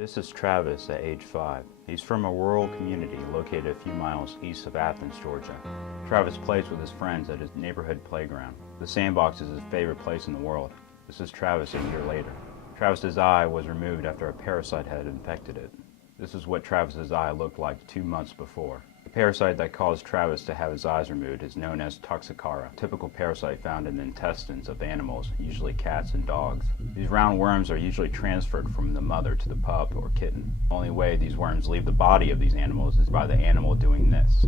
This is Travis at age 5. He's from a rural community located a few miles east of Athens, Georgia. Travis plays with his friends at his neighborhood playground. The sandbox is his favorite place in the world. This is Travis a year later. Travis's eye was removed after a parasite had infected it. This is what Travis's eye looked like 2 months before. The parasite that caused Travis to have his eyes removed is known as Toxocariasis, a typical parasite found in the intestines of animals, usually cats and dogs. These round worms are usually transferred from the mother to the pup or kitten. The only way these worms leave the body of these animals is by the animal doing this.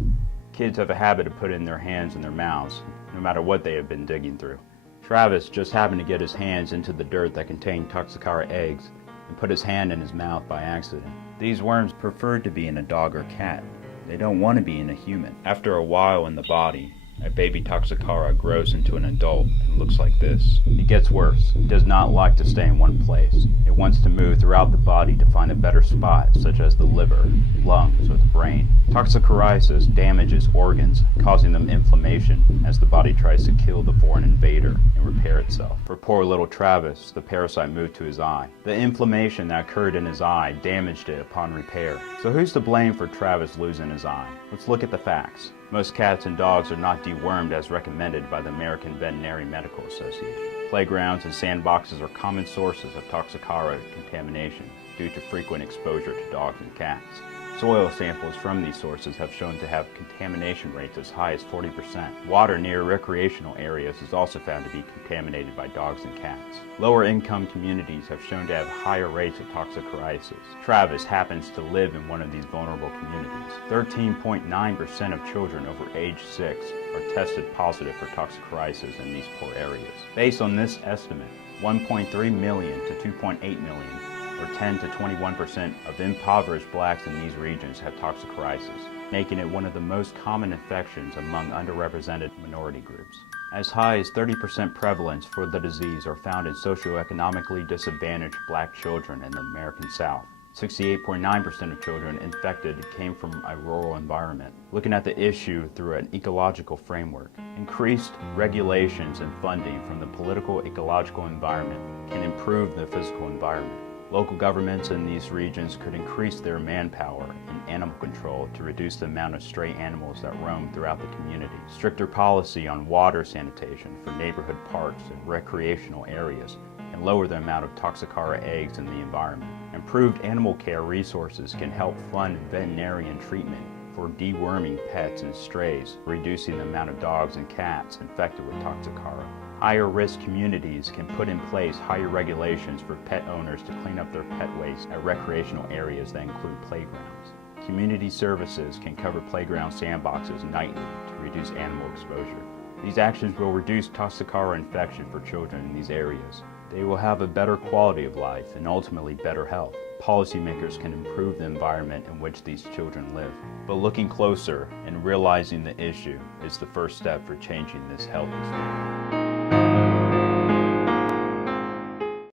Kids have a habit of putting their hands in their mouths, no matter what they have been digging through. Travis just happened to get his hands into the dirt that contained Toxocariasis eggs and put his hand in his mouth by accident. These worms prefer to be in a dog or cat. They don't want to be in a human. After a while in the body, a baby Toxocariasis grows into an adult and looks like this. It gets worse. It does not like to stay in one place. It wants to move throughout the body to find a better spot, such as the liver, lungs, or the brain. Toxocariasis damages organs, causing them inflammation as the body tries to kill the foreign invader and repair itself. For poor little Travis, the parasite moved to his eye. The inflammation that occurred in his eye damaged it upon repair. So who's to blame for Travis losing his eye? Let's look at the facts. Most cats and dogs are not dewormed as recommended by the American Veterinary Medical Association. Playgrounds and sandboxes are common sources of Toxocariasis contamination due to frequent exposure to dogs and cats. Soil samples from these sources have shown to have contamination rates as high as 40%. Water near recreational areas is also found to be contaminated by dogs and cats. Lower income communities have shown to have higher rates of toxocariasis. Travis happens to live in one of these vulnerable communities. 13.9% of children over age 6 are tested positive for toxocariasis in these poor areas. Based on this estimate, 1.3 million to 2.8 million or 10 to 21% of impoverished blacks in these regions have toxocariasis, making it one of the most common infections among underrepresented minority groups. As high as 30% prevalence for the disease are found in socioeconomically disadvantaged black children in the American South. 68.9% of children infected came from a rural environment. Looking at the issue through an ecological framework, increased regulations and funding from the political ecological environment can improve the physical environment. Local governments in these regions could increase their manpower and animal control to reduce the amount of stray animals that roam throughout the community. Stricter policy on water sanitation for neighborhood parks and recreational areas and lower the amount of Toxocariasis eggs in the environment. Improved animal care resources can help fund veterinarian treatment for deworming pets and strays, reducing the amount of dogs and cats infected with Toxocariasis. Higher risk communities can put in place higher regulations for pet owners to clean up their pet waste at recreational areas that include playgrounds. Community services can cover playground sandboxes nightly to reduce animal exposure. These actions will reduce Toxocariasis infection for children in these areas. They will have a better quality of life and ultimately better health. Policymakers can improve the environment in which these children live. But looking closer and realizing the issue is the first step for changing this health issue.